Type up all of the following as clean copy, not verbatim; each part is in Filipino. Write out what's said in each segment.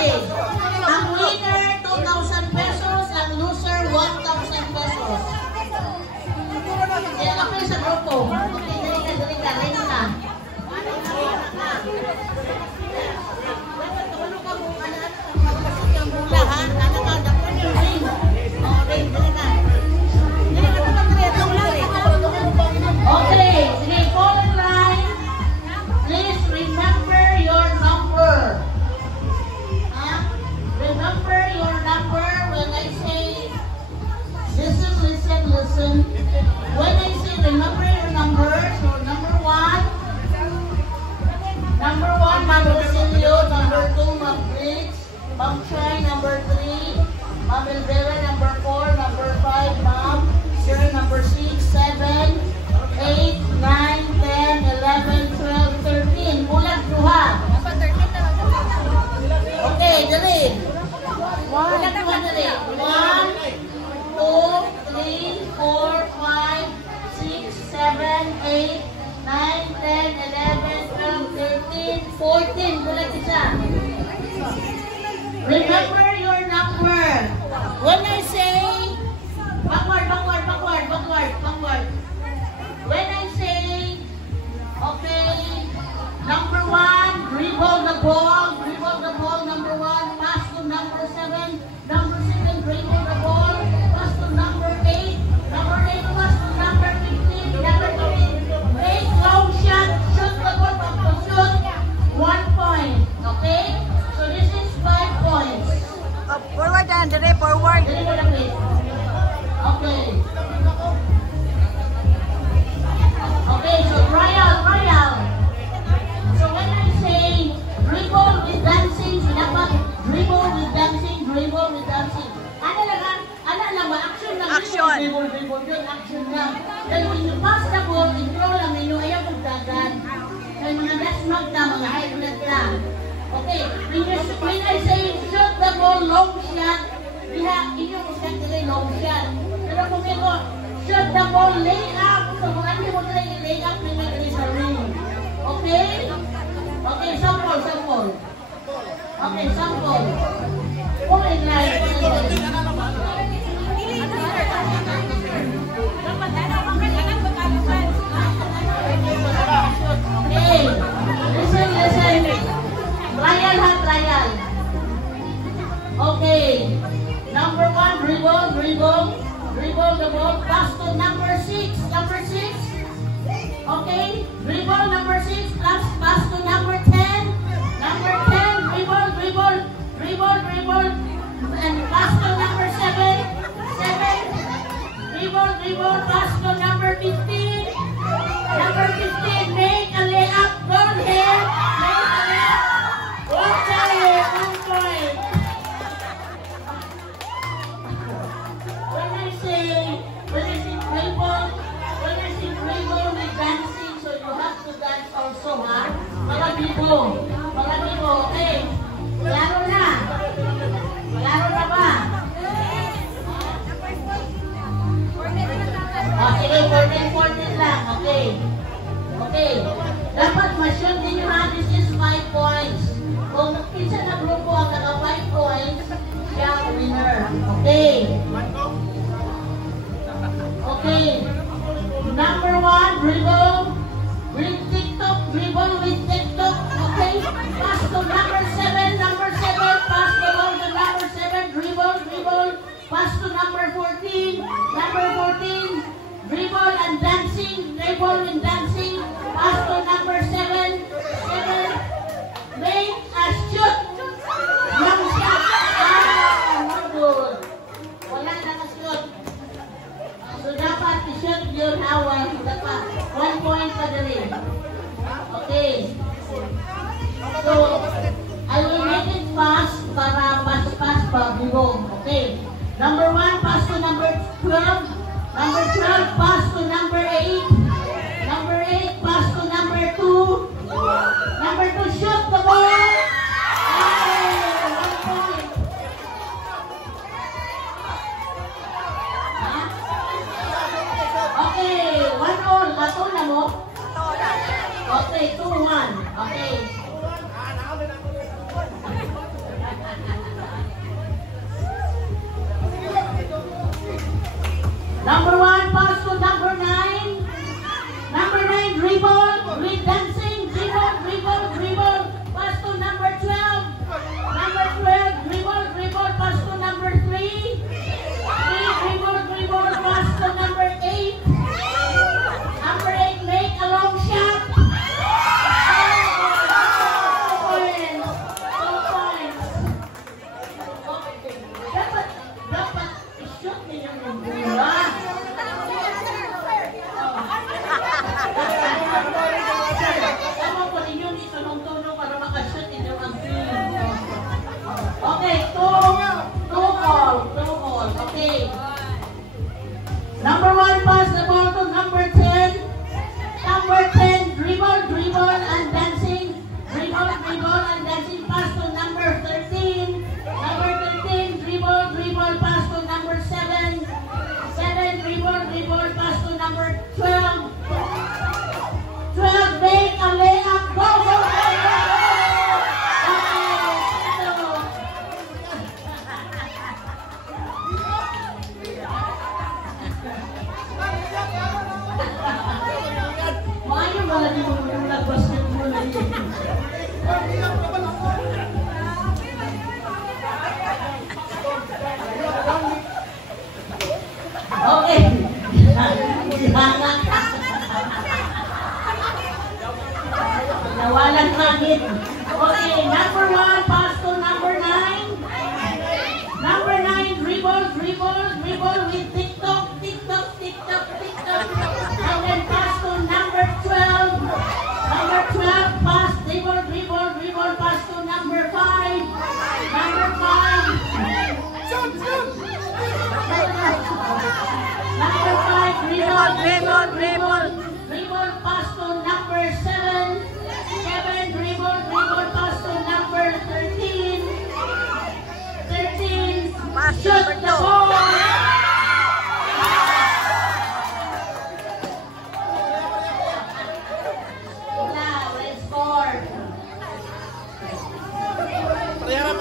Okay. Ang winner, 2,000 pesos. Ang loser, 1,000 pesos. Kaya kayo sa grupo. Dali ka. Okay, sige, call in line. Please remember your number. Remember your number when I say, listen. When I say remember your number, so number one, Ma'am Rosilio, number 2, Ma'am Briggs, Ma'am Chai, number 3, Ma'am Elvera, number 4, number 5, Ma'am, Sir, number 6, 7, 8, 9, 10, 11, 12, 13. Bulag duha. Okay, dali. Bulag duha dali. 1, 2, 3, 4, 5, 6, 7, 8, 9, 10, 11, 12, 13, 14. Bulag isa. Remember your number. When I say backward. When I say, okay, number 1, dribble the ball, number 1, pass to number 7, number 7, dribble the ball, pass to number 8, number 8, pass to number 15, number 15, make long shot, shoot the ball from the shoot, 1 point, okay? So this is 5 points. Forward and forward. Okay. Okay, so trial. So when I say dribble with dancing, dapat dribble with dancing. Ano lang ba? Action lang. Dribble yun. Action lang. Then when you pass the ball, i-throw lang ninyo, ayaw magdagan. Kaya mga dasmag na, mga high blood na. Okay, when I say shoot the ball, long shot, inyo mo siya nila long shot. Pero kung ito, shoot the ball, lay up. So kung ano mo nila yung lay up, nila nila sa ring. Okay? Okay, sample. Okay, sample. Pull in line. Okay, listen. Trial. Okay. Number 1, dribble the ball, pass to number 6. Okay, dribble number 6, pass to number 10. Number 10, dribble, and pass to number 7. Dribble, pass to number 15. Number 15, make a layup, go ahead, make a layup. 1 point. When I say dribble with dancing, so you have to dance also, ha? Mga bibo, okay? Malaro na ba? Sige, 14 lang, okay. Dapat ma-shoot din yung this is 5 points. Kung isa na grupo ang naka 5 points, siya ang winner. Okay. Number 1, dribble with TikTok. Okay. Pass to number 7. Pass the ball to number 7. Dribble. Pass to number 14. Dribble and dancing. Pass to number 7. Make a shoot. Long shot. No good. Wala na na-shoot. So dapat i-shoot yun awal. Dapat 1 point pa dali. Okay. So I will make it fast para pass pa bibo. Okay. Number 1, pass to number 12. Number 12, pass to number 8. Number 8, pass to number 2. Number Shoot the ball! Now, let's score. Pareha.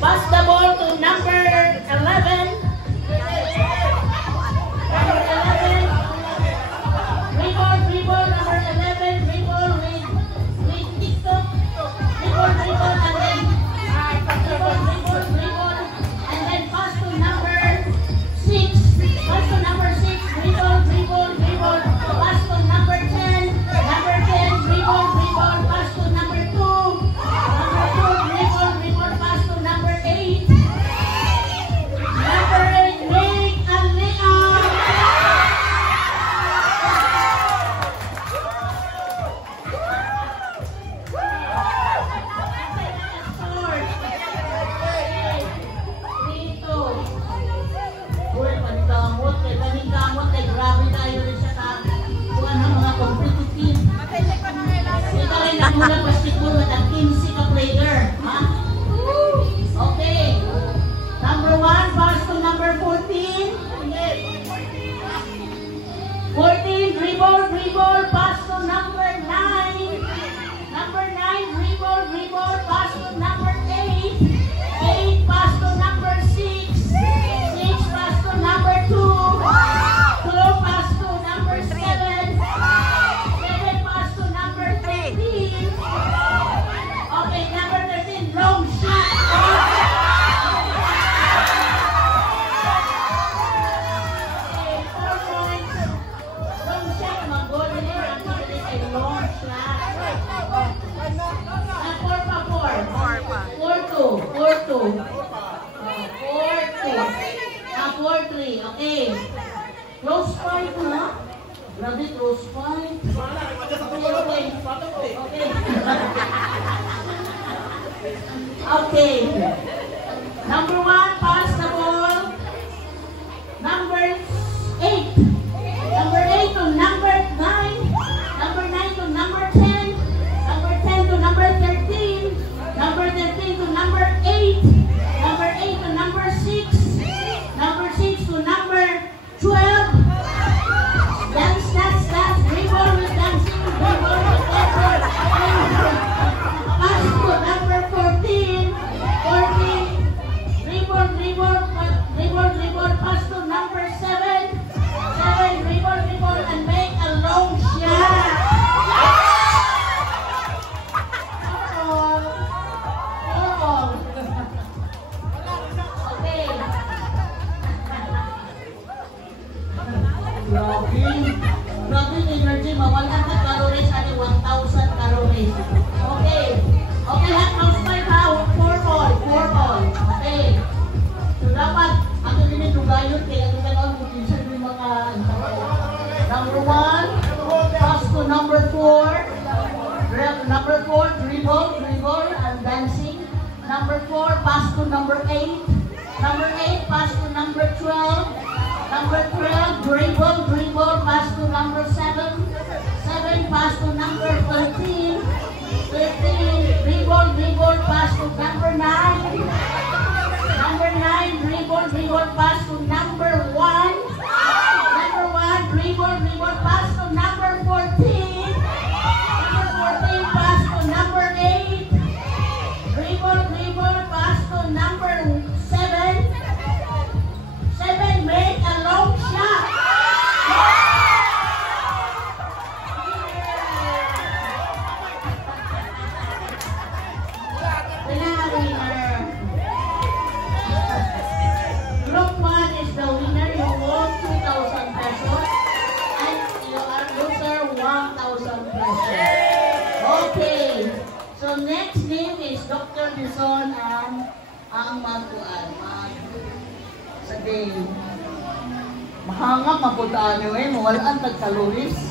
Pass the ball to number 11. Number 11. Dribble, number 11. Dribble with TikTok. Dribble, and then dribble. And then pass to number 6. Pass to number 6. Dribble. Pass to number 10. Number 10. Dribble. Pass to number 2. Number 2. Dribble. Pass to number 8. Number 8. Make a layup. Score. 3-2. Uy, panikamot. Grabe tayo rin sa kuha ng mga competitive. Ika rin nagmulang basketball with a 15 ka player. Ha? Okay. Number 1, pass to number 14. 14, dribble, pass to number 9. Number 9, dribble, pass to number 8. 8, pass to number 6. 6, pass to number 2. 2, pass to number 7. 7, pass to number 13. Okay, number 13, long shot. Okay, 4 points. Long shot, mga goal nila. Ang pagalit ay long shot. 4 pa, 4. 4-2. 4-3. Okay. Close point na. Grabe, close point. Okay. Number 1, pass the ball. Number 8. Number 8 to number 9. Number 9 to number 10. Number 10 to number 13. Number 13 to number 8. Number 8 to number 6. Number 6 to number 12. Dance. Dribble with dancing. Dribble with effort. Pass to number 14. 14. Dribble. Pass to number 7. 7. Dribble and make a long shot. All. Okay. Grabe yung energy, mawalan ka calories at 1,000 calories. Okay, hot house fight ha, 4 ball. Okay. So dapat, ako din yung tugayon, kaya ito ka naman kung minsan yung mga number 1, pass to number 4. Number 4, dribble and dancing. Number 4, pass to number 8. Number 8, pass to number 12. Number 12, dribble, pass to number 7. 7, pass to number 13. 13, dribble, pass to number 9. Number 9, dribble, pass to number 1. Number 1, dribble, pass to number 14. Number 14, pass to number 8. Dribble, pass to number 7. 7, make a long shot. Winner. Group 1 is the winner. You won 2,000 pesos. And you are loser 1,000 pesos. Okay. So next name is Dr. Dison ang sa day. Mahangap mapuntaan nyo eh. Mawalaan tag-calories.